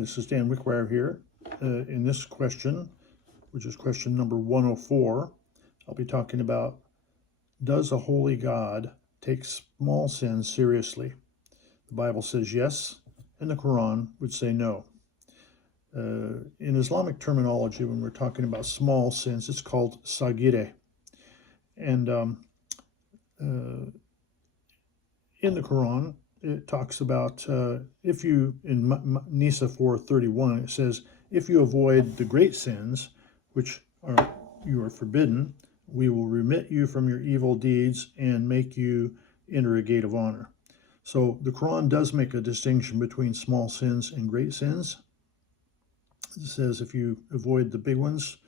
This is Dan Wickwire here. In this question, which is question number 104, I'll be talking about, does a holy God take small sins seriously? The Bible says yes, and the Qur'an would say no. In Islamic terminology, when we're talking about small sins, it's called sagire. And in the Quran, it talks about if you, in Nisa 4:31, it says, if you avoid the great sins, which you are forbidden, we will remit you from your evil deeds and make you enter a gate of honor. So the Quran does make a distinction between small sins and great sins. It says if you avoid the big ones,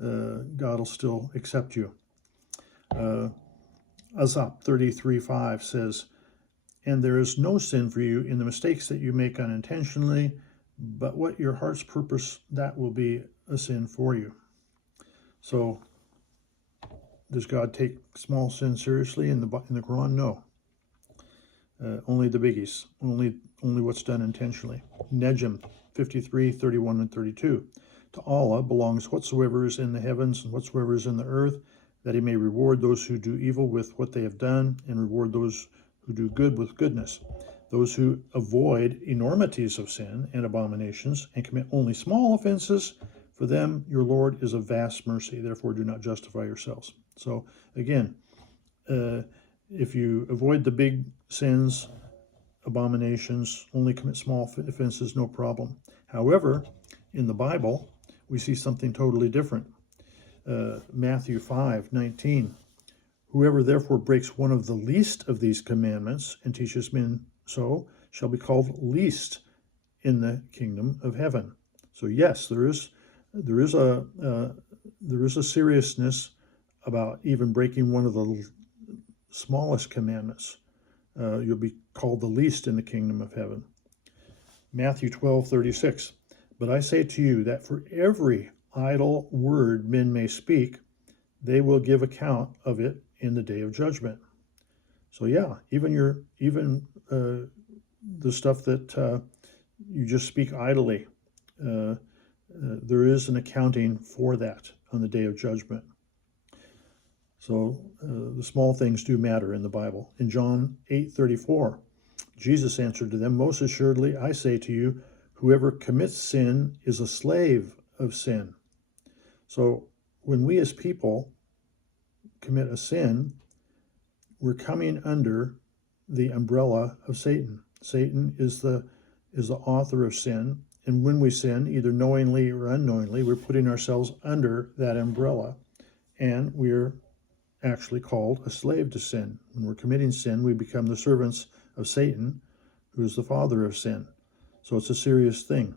God will still accept you. Azap 33:5 says, and there is no sin for you in the mistakes that you make unintentionally, but what your heart's purpose, that will be a sin for you. So, does God take small sins seriously in the Quran? No. Only the biggies. Only what's done intentionally. Najm 53:31 and 32. To Allah belongs whatsoever is in the heavens and whatsoever is in the earth, that he may reward those who do evil with what they have done, and reward those who do good with goodness. Those who avoid enormities of sin and abominations and commit only small offenses, for them your Lord is of vast mercy. Therefore do not justify yourselves. So again, if you avoid the big sins, abominations, only commit small offenses, no problem. However, in the Bible, we see something totally different. Matthew 5:19. Whoever therefore breaks one of the least of these commandments and teaches men so shall be called least in the kingdom of heaven. So yes, there is a seriousness about even breaking one of the smallest commandments. You'll be called the least in the kingdom of heaven. Matthew 12:36. But I say to you that for every idle word men may speak, they will give account of it in the day of judgment. So yeah, even the stuff that you just speak idly, there is an accounting for that on the day of judgment. So the small things do matter in the Bible. In John 8:34, Jesus answered to them, most assuredly I say to you, whoever commits sin is a slave of sin. So when we as people commit a sin, we're coming under the umbrella of Satan. Satan is the author of sin, and when we sin, either knowingly or unknowingly, we're putting ourselves under that umbrella, and we're actually called a slave to sin. When we're committing sin, we become the servants of Satan, who is the father of sin. So it's a serious thing.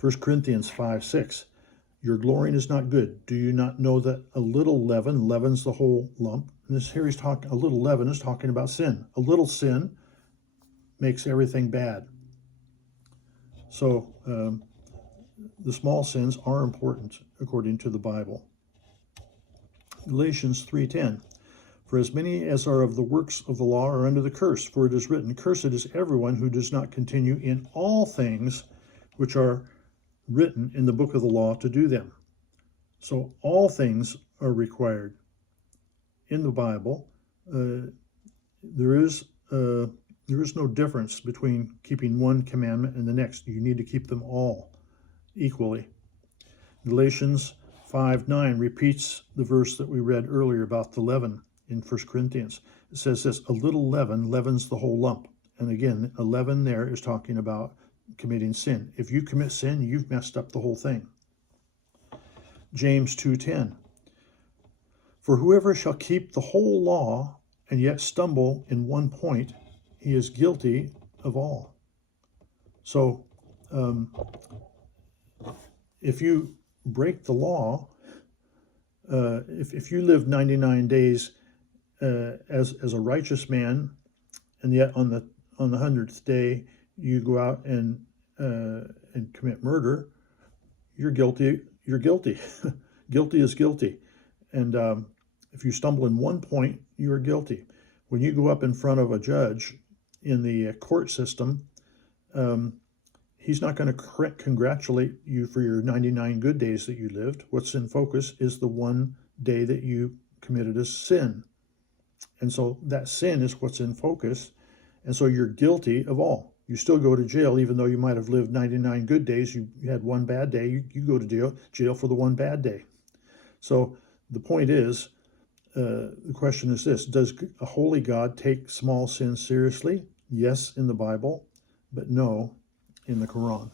1 Corinthians 5:6. Your glorying is not good. Do you not know that a little leaven leavens the whole lump? And here he's talking, a little leaven is talking about sin. A little sin makes everything bad. So the small sins are important according to the Bible. Galatians 3:10. For as many as are of the works of the law are under the curse, for it is written, cursed is everyone who does not continue in all things which are written in the book of the law to do them. So all things are required in the Bible. There is no difference between keeping one commandment and the next. You need to keep them all equally. Galatians 5:9 repeats the verse that we read earlier about the leaven in 1 Corinthians. It says this, a little leaven leavens the whole lump. And again, a leaven there is talking about committing sin. If you commit sin, you've messed up the whole thing. James 2:10. For whoever shall keep the whole law and yet stumble in one point, he is guilty of all. So if you break the law, if you live 99 days as a righteous man, and yet on the 100th day you go out and commit murder, you're guilty. You're guilty. Guilty is guilty. And if you stumble in one point, you are guilty. When you go up in front of a judge in the court system, he's not going to congratulate you for your 99 good days that you lived. What's in focus is the one day that you committed a sin. And so that sin is what's in focus. And so you're guilty of all. You still go to jail, even though you might have lived 99 good days. You had one bad day, you go to jail for the one bad day. So the point is, the question is this: does a holy God take small sins seriously? Yes, in the Bible, but no, in the Quran.